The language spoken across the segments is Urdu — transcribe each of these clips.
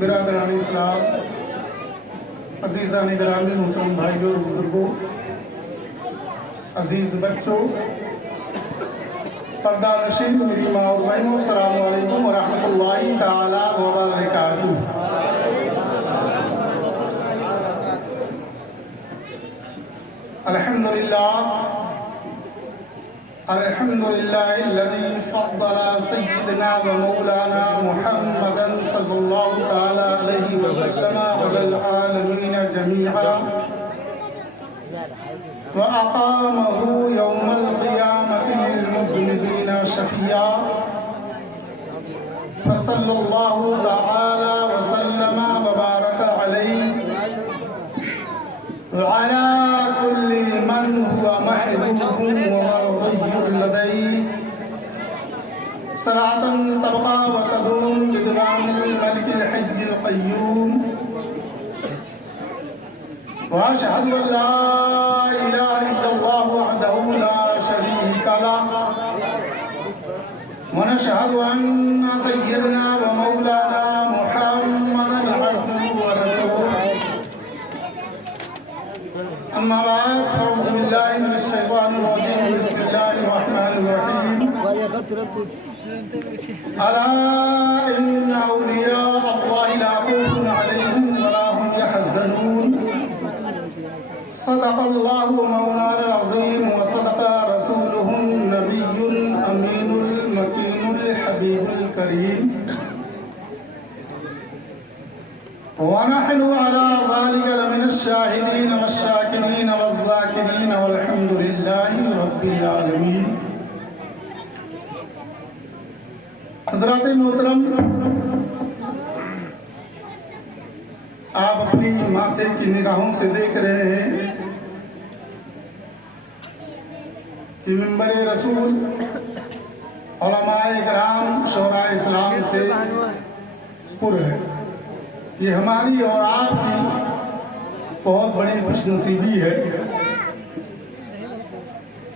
برادران اسلام، عزیزان گرامی، محترم بھائیوں اور بزرگوں، عزیز بچوں، پردہ نشین میری ماں اور بہنوں، السلام علیکم ورحمۃ اللہ تعالی وبرکاتہ۔ الحمدللہ الذی فضل سیدنا و مولانا محمدا صلی اللہ تعالی علیہ وسلم علی العالمین جمیعا وأقامه يوم القيامة للمذنبين شفيعا، فصلى الله تعالى وسلم وبارك عليه وعلى كل من هو محبوب ومرضي لديه، صلاة تبقى وتدوم بدوام الملك الحي القيوم، وأشهد أن لا إله إلا الله وحده لا شريك له، ونشهد أن سيدنا ومولانا محمدا عبده ورسوله، أما بعد فأعوذ بالله من الشيطان الرجيم، بسم الله الرحمن الرحيم، ألا إن أولياء الله لا خوف عليهم ولا هم يحزنون، صدق الله مولانا العظيم وصدق رسوله النبي الأمين المكين الحبيب الكريم، ونحن على ذلك لمن الشاهدين والشاكرين والذاكرين والحمد لله رب العالمين۔ حضرات محترم، آپ اپنی ماتھے کی نگاہوں سے دیکھ رہے ہیں کہ منبر رسول علماء اکرام شورائے اسلام سے پر ہے۔ یہ ہماری اور آپ کی بہت بڑی خوش نصیبی ہے،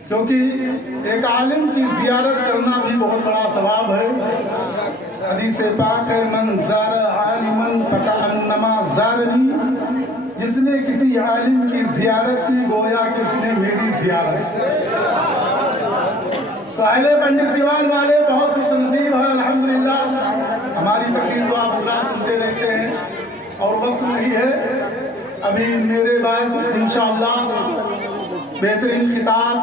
کیونکہ ایک عالم کی زیارت کرنا بھی بہت بڑا ثواب ہے۔ حدیث پاک ہے، من زار عالما فکأنما زارنی، جس نے کسی عالم کی زیارت کی گویا کہ اس نے میری زیارت۔ تو اہل پنڈت سیوان والے بہت خوش نصیب ہیں الحمدللہ۔ ہماری تقریر تو آپ حضرات سنتے رہتے ہیں اور وقت نہیں ہے، ابھی میرے بعد انشاءاللہ بہترین کتاب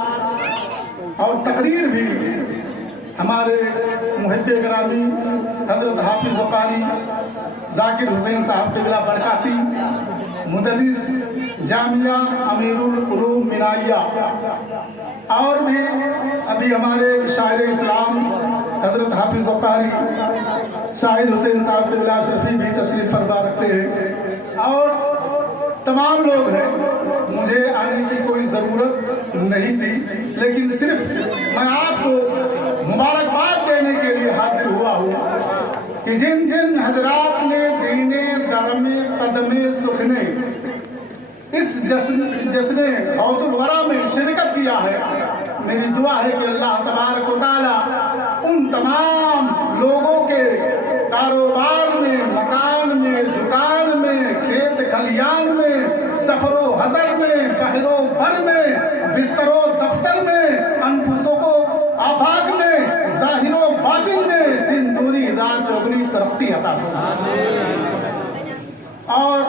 اور تقریر بھی ہمارے محب گرامی حضرت حافظ وقاری ذاکر حسین صاحب قبلہ برکاتی، مدرس جامعہ امیر العلوم منائیہ، اور بھی ابھی ہمارے شاعر اسلام حضرت حافظ وقاری شاہد حسین صاحب قبلہ شفیع بھی تشریف فرما رکھتے ہیں، اور تمام لوگ ہیں۔ مجھے آنے کی کوئی ضرورت نہیں تھی، لیکن صرف میں آپ کو مبارکباد دینے کے لیے حاضر ہوا ہوں کہ جن جن حضرات نے دین درم قدم سخنے اس جشن غوث الورا میں شرکت کیا ہے، میری دعا ہے کہ اللہ تبارک و تعالی ان تمام لوگوں کے کاروبار میں، مکان میں، دکان میں، کھیت کھلیان میں، سفر و حضر میں، بحر و بر میں، بستر و دفتر میں، انفسوں کو آفاق میں، ظاہر و باطن میں دن دوری رات چوگنی ترقی عطا فرمائے۔ اور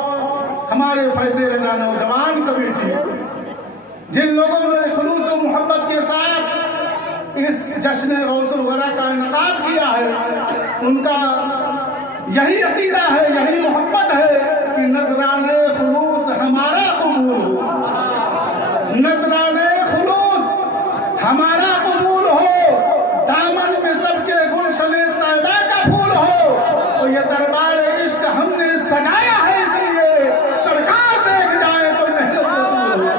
ہمارے فیض رضا نوجوان کمیٹی جن لوگوں نے خلوص و محبت کے ساتھ اس جشن غوث الورا کا انعقاد کیا ہے، ان کا یہی عقیدہ ہے، یہی محبت ہے کہ نذران خلوص ہمارا قبول ہو، نذران خلوص ہمارا قبول ہو، دامن میں سب کے گلشن طیبہ کا پھول ہو تو یہ دربار عشق ہم نے سجایا ہے اس لیے سرکار دیکھ جائے تو محنت وصول ہو.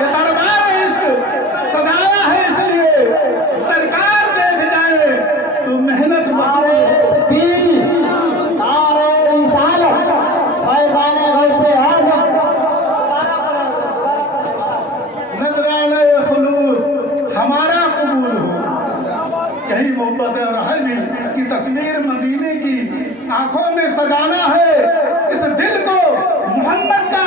یہ دربار عشق سجایا ہے اس لیے سرکار دیکھ جائے تو محنت وصول ہو. نذرانہ خلوص ہمارا قبول ہو. یہی محبت اور حبی کی تصویر مدینے کی آنکھوں میں سجانا ہے. اس دل کو محمد کا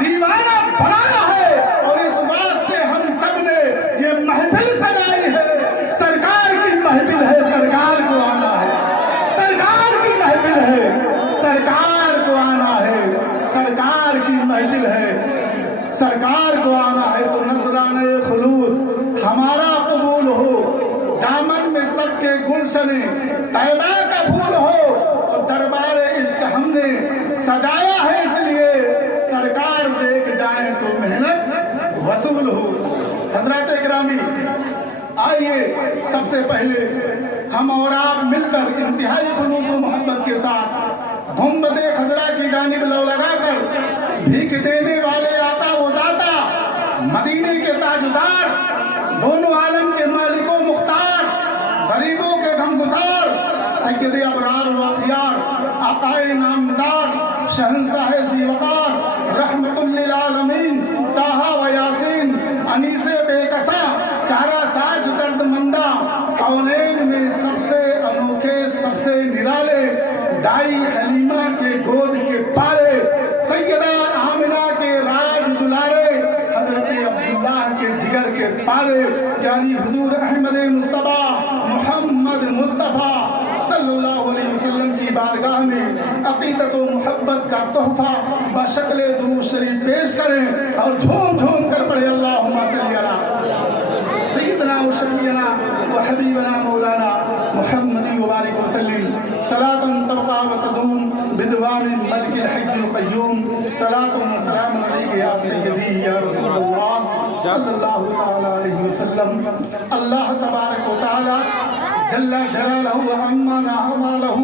دیوانہ بنانا ہے اور اس واسطے ہم سب نے یہ محفل سجائی ہے. سرکار کی محفل ہے, سرکار کو آنا ہے. سرکار کی محفل ہے, سرکار کو آنا ہے. سرکار کی محفل ہے, سرکار کو آنا ہے. تو نذرانہ خلوص ہمارا قبول ہو. دامن میں سب کے گلشن طیبہ کا پھول ہو اور دربار عشق ہم نے سجایا ہے اس لیے سرکار دیکھ جائیں تو محنت وصول ہو. حضرات گرامی, آئیے سب سے پہلے ہم اور آپ مل کر انتہائی خلوص و محبت کے ساتھ گنبد خضرا کی جانب لو لگا کر بھیک دینے والے آتا وہ داتا, مدینے کے تاجدار, دونوں عالم کے مالک و مختار, غریبوں کے غمگسار, سید ابرار و اخیار, آقائے نامدار, شہنشاہ ذی وقار, رحمت للعالمین, طٰہٰ و یاسین, انیس بے کساں, چارہ ساج درد مندہ, کونین میں سب سے انوکھے سب سے نرالے, دائی حلیمہ کے گود کے پالے, سیدہ آمنہ کے راج دلارے, حضرت عبداللہ کے جگر کے پارے, یعنی حضور احمد مصطفیٰ محمد مصطفیٰ صلی اللہ علیہ وسلم کی بارگاہ میں عقیدت و محبت کا تحفہ بشکل درود شریف پیش کریں اور جھوم جھوم کر پڑھے اللہم صلی علی سیدنا و شفیعنا و حبیبنا مولانا محمد وبارک وسلم صلاة تبقى وتدوم بدوام الملك الحي القيوم. صلاة وسلام عليك يا سيدي يا رسول الله صلی اللہ تعالی علیہ وسلم. اللہ تبارک و تعالی جل جلالہ و عما نعمالہ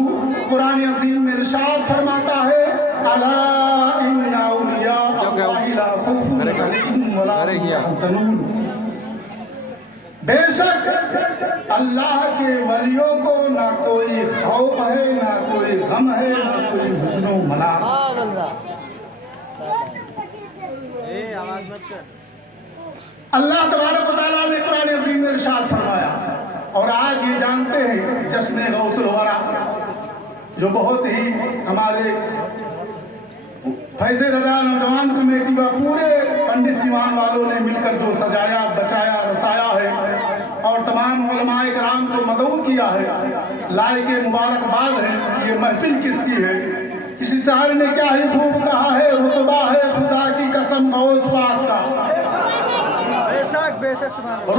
قرآن عظیم میں ارشاد فرماتا ہے الا ان اولیاء اللہ لا خوف علیہم ولا هم يحزنون. بے شک اللہ کے ولیوں کو نہ کوئی خوف ہے, نہ کوئی غم ہے, نہ کوئی حزن و ملال. اللہ تبارک و تعالیٰ نے قرآن عظیم میں ارشاد فرمایا. اور آج یہ جانتے ہیں جشن غوث الورا جو بہت ہی ہمارے فیض رضا نوجوان کمیٹی و پورے پنڈت سیوان والوں نے مل کر جو سجایا, بچایا, رسایا ہے اور تمام علماء کرام کو مدعو کیا ہے, لائق مبارکباد ہے. یہ محفل کس کی ہے؟ کسی شاعر نے کیا ہی خوب کہا ہے, رتبہ ہے خدا کی قسم غوث پاک کا,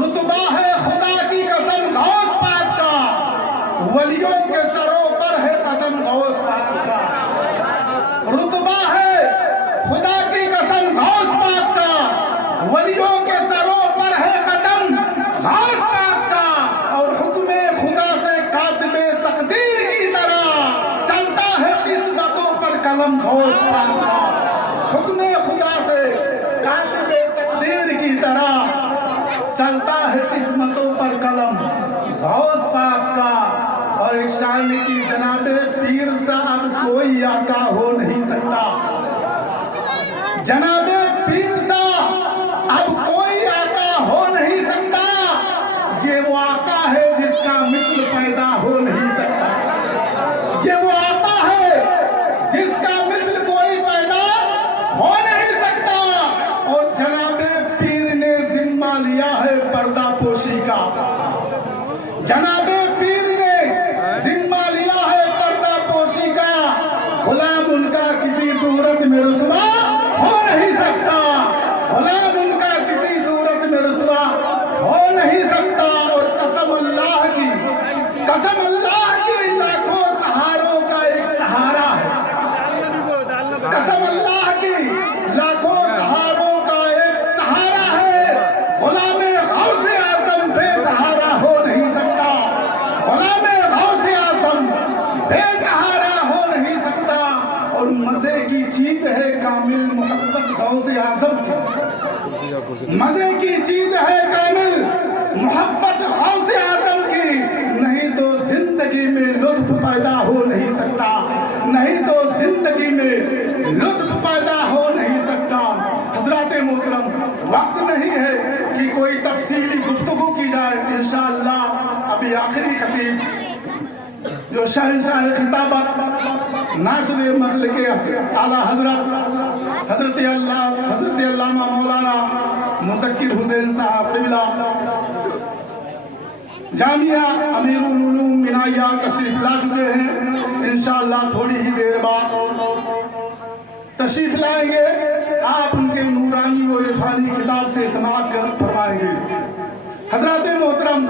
رتبہ ہے خدا کی قسم غوث پاک کا, ولیوں کے سروں پر ہے قدم غوث پاک کا. رتبہ ہے خدا کی قسم غوث پاک کا, ولیوں کے سروں پر ہے قدم غوث پاک کا. اور حکم خدا سے کاتب تقدیر کی طرح چلتا ہے قسمتوں پر قلم غوث پاک کا. حکم خدا سے کاتب تقدیر کی طرح چلتا ہے قسمتوں پر قلم غوث پاک کا. اور ایک شان کی جناب پیر صاحب کوئی آقا ہو نہیں سکتا. جناب پیر صاحب اب کوئی آقا ہو نہیں سکتا. یہ وہ آقا ہے جس کا مثل پیدا ہو نہیں سکتا. یہ وہ آقا ہے جس کا مثل کوئی پیدا ہو نہیں سکتا. اور جناب پیر نے ذمہ لیا ہے پردہ پوشی کا. جناب پیر نے ذمہ لیا ہے پردہ پوشی کا. غلام بے سہارا ہو نہیں سکتا، اور مزے کی چیز ہے کامل محبت غوث اعظم کی، مزے کی چیز ہے کامل محبت غوث اعظم کی، نہیں تو زندگی میں لطف پیدا ہو نہیں سکتا، نہیں تو زندگی میں لطف پیدا ہو نہیں سکتا۔ حضرات محترم، وقت نہیں ہے کہ کوئی تفصیلی گفتگو کی جائے، انشاءاللہ ابھی آخری خطیب جو شہنشاہ خطابت ناصر مسلک اعلیٰ حضرت علامہ مولانا مذکر حسین صاحب قبلہ جامعہ امیر العلوم عنایہ تشریف لا چکے ہیں، انشاءاللہ تھوڑی ہی دیر بعد تشریف لائیں گے، آپ ان کے نورانی و عرفانی کتاب سے سماعت کر فرمائیں گے۔ حضرات محترم،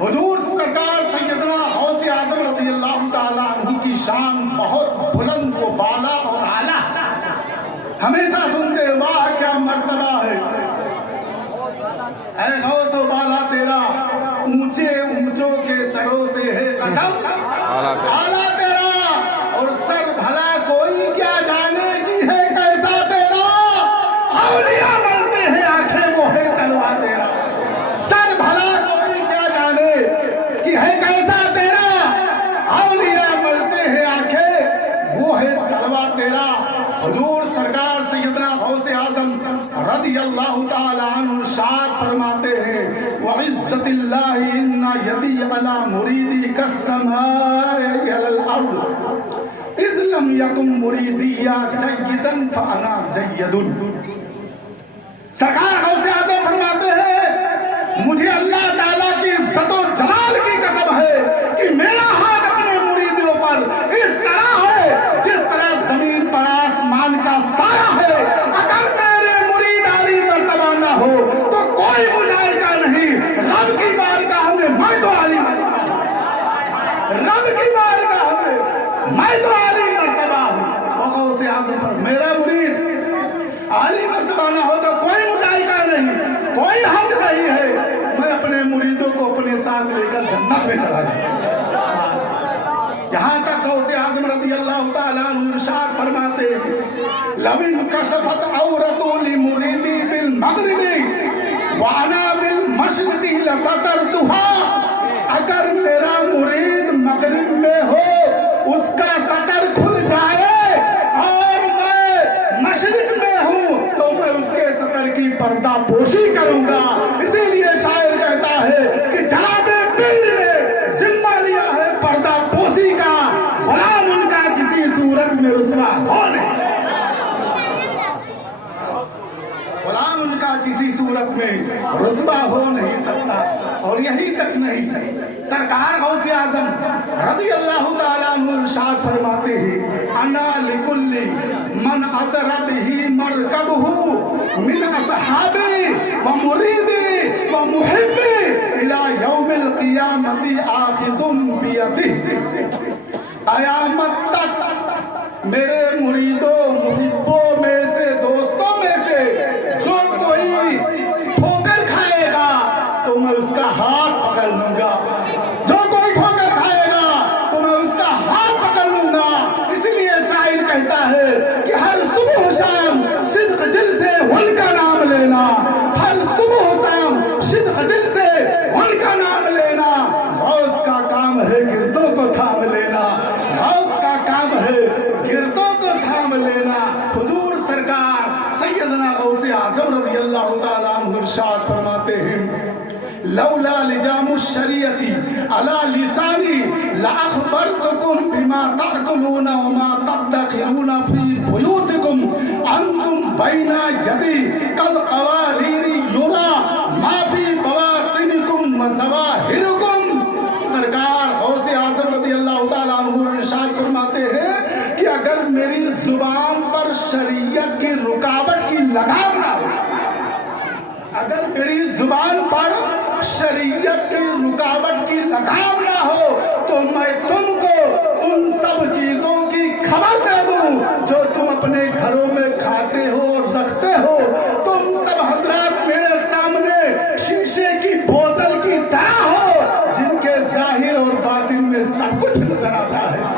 حضور سرکار سیدنا غوث اعظم رضی اللہ تعالیٰ عنہ کی شان بہت بلند و بالا اور اعلیٰ، ہمیشہ سنتے واہ کیا مرتبہ ہے، اے غوث و بالا تیرا اونچے اونچوں کے سروں سے ہے قدم اعلیٰ تیرا، اور سر بھلا کوئی کیا جانے کی ہے کیسا تیرا، اولیاء ملتے ہیں آنکھیں وہ ہے تلوا تیرا، سر بھلا کوئی کیا جانے کی ہے کیسا تیرا، اولیاء ملتے ہیں آنکھیں وہ ہے تلوا تیرا۔ حضور سرکار سیدنا غوث اعظم رضی اللہ تعالی عنہ ارشاد فرماتے ہیں وعزت اللہ ان یدی علی مریدی کالسماء علی الارض اذ لم یکن مریدی جیدا فانا جید۔ سرکار غوث اعظم فرماتے ہیں مجھے اللہ تعالیٰ کی عزت و جلال کی قسم ہے کہ میرا ہاتھ اپنے مریدوں پر اس طرح ہے جس طرح زمین پر آسمان کا سایہ ہے، اگر میرے مرید عالی مرتبہ نہ ہو تو کوئی مظاہرہ نہیں، رب کی بارگاہ میں میں تو عالی مرتبہ ہوں، رب کی بارگاہ میں تو عالی مرتبہ ہوں۔ غوث اعظم پر میرا مرید عالی مرتبہ نہ ہو تو کوئی مظاہرہ نہیں، کوئی حد نہیں ہے، میں اپنے مریدوں کو اپنے ساتھ لے کر جنت میں چلا جاؤں۔ یہاں تک غوث اعظم رضی اللہ تعالیٰ عنہ ارشاد فرماتے ہیں لَوْ انْكَشَفَتْ عَوْرَةٌ لِمُرِيدِي بِالْمَغْرِبِ وَأَنَا بِالْمَشْرِقِ لَسَتَرْتُهَا، اگر میرا مرید مغرب میں ہو اس کا سطر کھل جائے اور میں مشرق میں ہوں تو میں اس کے سطر کی پردہ پوشی کروں گا۔ اسی لیے شاعر کہتا ہے کہ جناب پیر نے ذمہ لیا ہے پردہ پوشی کا، غلام ان کا کسی صورت میں رسوا ہو نہیں، غلام ان کا کسی صورت میں رسوا ہو نہیں سکتا۔ اور یہی تک نہیں، سرکار غوث اعظم رضی اللہ تعالیٰ عنہ ارشاد فرماتے ہیں انا لکل من اطر به مرکبہ من اصحابی و مریدی و محبی الى یوم القیامت آخذ بیدہ، قیامت تک میرے مریدوں محبوں میں سے دوستوں میں سے جو کوئی ٹھوکر کھائے گا تو میں اس کا ہاتھ پکڑ لوں گا، جو کوئی ٹھوکر کھائے گا تو میں اس کا ہاتھ پکڑ لوں گا۔ اسی لیے شاعر کہتا ہے کہ ہر صبح شام صدق دل سے ان کا نام لینا، ہر صبح شام صدق دل سے ان کا نام لینا۔ غوث کا کام ہے گردوں کو تھام لینا، غوث کا کام ہے گردوں کو تھام لینا۔ حضور سرکار سیدنا غوث اعظم رضی اللہ تعالیٰ عنہ ارشاد فرماتے ہیں لولا لجام الشریعت على لسانی لأخبرتکم بما تأکلون وما تدخرون فی بیوتکم انتم بین یدی کالقواریر یرا ما فی بواطنکم وظواہرکم۔ سرکار غوث اعظم رضی اللہ تعالیٰ عنہ ارشاد فرماتے ہیں کہ اگر میری زبان پر شریعت کی رکاوٹ کی لگام نہ ہو، اگر میری زبان پر شریعت کی رکاوٹ کی لگام نہ ہو تو میں تم کو ان سب چیزوں کی خبر دے دوں جو تم اپنے گھروں میں کھاتے ہو اور رکھتے ہو۔ تم سب حضرات میرے سامنے شیشے کی بوتل کی طرح ہو جن کے ظاہر اور باطن میں سب کچھ نظر آتا ہے۔